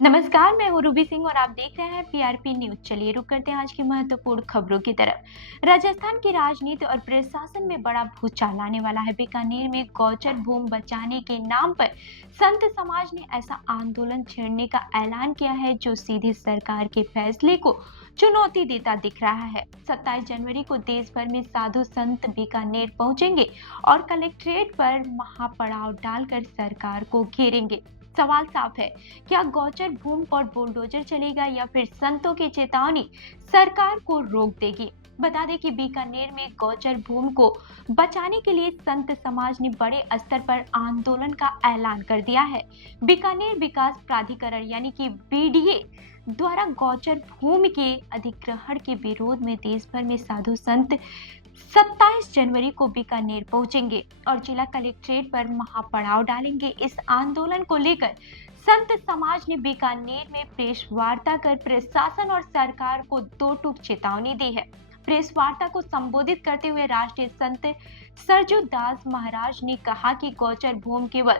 नमस्कार, मैं हूँ रूबी सिंह और आप देख रहे हैं पीआरपी न्यूज। चलिए रुक करते हैं आज की महत्वपूर्ण खबरों की तरफ। राजस्थान की राजनीति और प्रशासन में बड़ा भूचाल आने वाला है। बीकानेर में गौचर भूमि बचाने के नाम पर संत समाज ने ऐसा आंदोलन छेड़ने का ऐलान किया है जो सीधे सरकार के फैसले को चुनौती देता दिख रहा है। 27 जनवरी को देश भर में साधु संत बीकानेर पहुंचेंगे और कलेक्ट्रेट पर महापड़ाव डालकर सरकार को घेरेंगे। सवाल साफ है, क्या गौचर भूमि पर बुलडोजर चलेगा या फिर संतों की चेतावनी सरकार को रोक देगी। बता दें कि बीकानेर में गौचर भूमि को बचाने के लिए संत समाज ने बड़े स्तर पर आंदोलन का ऐलान कर दिया है। बीकानेर विकास प्राधिकरण यानी कि बीडीए द्वारा गौचर भूमि के अधिग्रहण के विरोध में देश भर में साधु संत 27 जनवरी को बीकानेर पहुंचेंगे और जिला कलेक्ट्रेट पर महापड़ाव डालेंगे। इस आंदोलन को लेकर संत समाज ने बीकानेर में प्रेस वार्ता कर प्रशासन और सरकार को दो टूक चेतावनी दी है। प्रेस वार्ता को संबोधित करते हुए राष्ट्रीय संत सरजू दास महाराज ने कहा कि गौचर भूमि केवल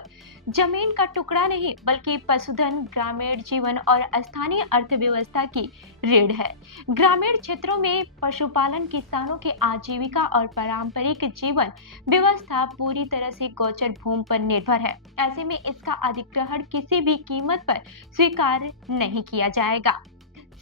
जमीन का टुकड़ा नहीं बल्कि पशुधन, ग्रामीण जीवन और स्थानीय अर्थव्यवस्था की रीढ़ है। ग्रामीण क्षेत्रों में पशुपालन, किसानों की आजीविका और पारंपरिक जीवन व्यवस्था पूरी तरह से गौचर भूमि पर निर्भर है। ऐसे में इसका अधिग्रहण किसी भी कीमत पर स्वीकार नहीं किया जाएगा।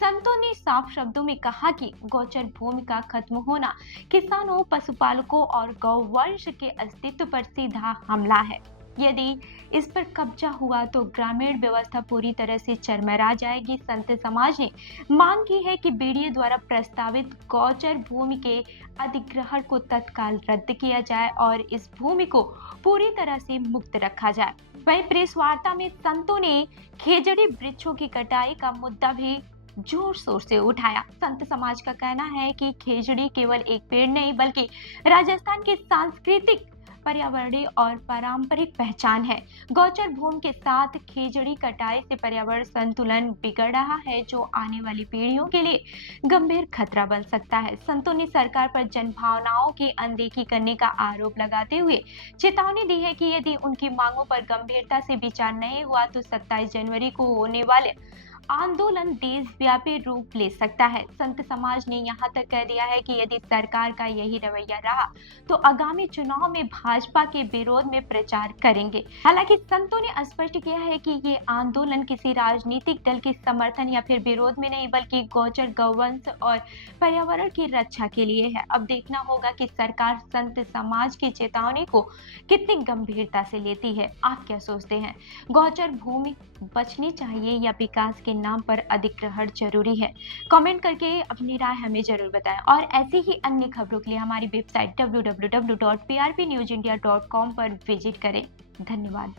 संतों ने साफ शब्दों में कहा कि गौचर भूमि का खत्म होना किसानों, पशुपालकों और गौवंश के अस्तित्व पर सीधा हमला है। यदि इस पर कब्जा हुआ तो ग्रामीण व्यवस्था पूरी तरह से चरमरा जाएगी। संत समाज ने मांग की है कि बीडीए द्वारा प्रस्तावित गौचर भूमि के अधिग्रहण को तत्काल रद्द किया जाए और इस भूमि को पूरी तरह से मुक्त रखा जाए। वहीं प्रेस वार्ता में संतों ने खेजड़ी वृक्षों की कटाई का मुद्दा भी जोर शोर से उठाया। संत समाज का कहना है कि खेजड़ी केवल एक पेड़ नहीं बल्कि राजस्थान की सांस्कृतिक, पर्यावरणीय और पारंपरिक पहचान है। गौचर भूमि के साथ खेजड़ी कटाई से पर्यावरण संतुलन बिगड़ रहा है जो आने वाली पीढ़ियों के लिए गंभीर खतरा बन सकता है। संतों ने सरकार पर जनभावनाओं की अनदेखी करने का आरोप लगाते हुए चेतावनी दी है कि यदि उनकी मांगों पर गंभीरता से विचार नहीं हुआ तो 27 जनवरी को होने वाले आंदोलन देशव्यापी रूप ले सकता है। संत समाज ने यहाँ तक कह दिया है कि यदि सरकार का यही रवैया रहा तो आगामी चुनाव में भाजपा के विरोध में प्रचार करेंगे। हालांकि संतों ने स्पष्ट किया है कि ये आंदोलन किसी राजनीतिक दल के समर्थन या फिर विरोध में नहीं बल्कि गौचर, गौवंश और पर्यावरण की रक्षा के लिए है। अब देखना होगा कि सरकार संत समाज की चेतावनी को कितनी गंभीरता से लेती है। आप क्या सोचते हैं, गौचर भूमि बचनी चाहिए या विकास के नाम पर अधिग्रहण जरूरी है? कमेंट करके अपनी राय हमें जरूर बताएं और ऐसी ही अन्य खबरों के लिए हमारी वेबसाइट www.prpnewsindia.com पर विजिट करें। धन्यवाद।